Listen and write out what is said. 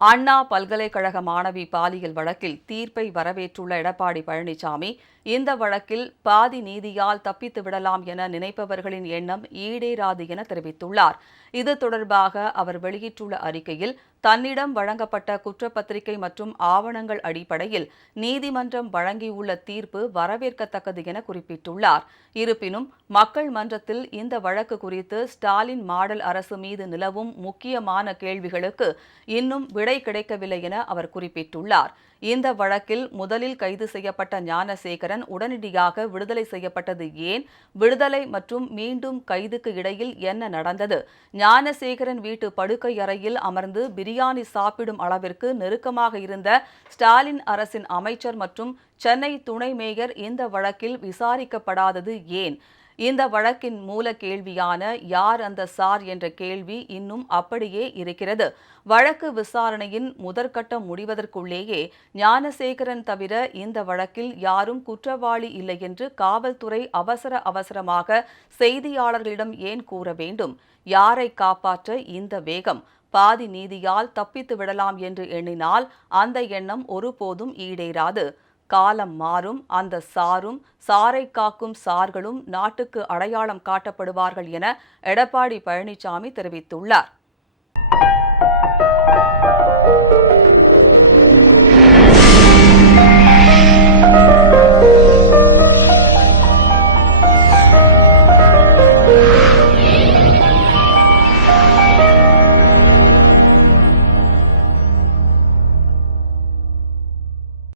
அண்ணா பல்கலைக்கழக மாணவி பாலியல் வழக்கில் தீர்ப்பை வரவேற்றுள்ள எடப்பாடி பழனிசாமி இந்த வழக்கில் பாதி நீதியால் தப்பித்து விடலாம் என நினைப்பவர்களின் எண்ணம் ஈடேறாது என தெரிவித்துள்ளார். இது தொடர்பாக அவர் வெளியிட்டுள்ள அறிக்கையில் தன்னிடம் வழங்கப்பட்ட குற்றப்பத்திரிகை மற்றும் ஆவணங்கள் அடிப்படையில் நீதிமன்றம் வழங்கியுள்ள தீர்ப்பு வரவேற்கத்தக்கது என குறிப்பிட்டுள்ளார். இருப்பினும் மக்கள் மன்றத்தில் இந்த வழக்கு குறித்து ஸ்டாலின் மாடல் அரசு மீது நிலவும் முக்கியமான கேள்விகளுக்கு இன்னும் விடை கிடைக்கவில்லை என அவர் குறிப்பிட்டுள்ளார். இந்த வழக்கில் முதலில் கைது செய்யப்பட்ட ஞானசேகரன் உடனடியாக விடுதலை செய்யப்பட்டது ஏன்? விடுதலை மற்றும் மீண்டும் கைதுக்கு இடையில் என்ன நடந்தது? ஞானசேகரன் வீட்டு படுக்கை அறையில் அமர்ந்து பிரியாணி சாப்பிடும் அளவிற்கு நெருக்கமாக இருந்த ஸ்டாலின் அரசின் அமைச்சர் மற்றும் சென்னை துணை மேயர் இந்த வழக்கில் விசாரிக்கப்படாதது ஏன்? இந்த வழக்கின் மூல கேள்வியான யார் அந்த சார் என்ற கேள்வி இன்னும் அப்படியே இருக்கிறது. வழக்கு விசாரணையின் முதற்கட்டம் முடிவதற்குள்ளேயே ஞானசேகரன் தவிர இந்த வழக்கில் யாரும் குற்றவாளி இல்லை என்று காவல்துறை அவசர அவசரமாக செய்தியாளர்களிடம் ஏன் கூற வேண்டும்? யாரை காப்பாற்ற இந்த வேகம்? பாதி நீதியால் தப்பித்து விடலாம் என்று எண்ணினால் அந்த எண்ணம் ஒருபோதும் ஈடேறாது. காலம் மாறும் அந்த சாரும் சாரை காக்கும் சார்களும் நாட்டுக்கு அடையாளம் காட்டப்படுவார்கள் என எடப்பாடி பழனிசாமி தெரிவித்துள்ளார்.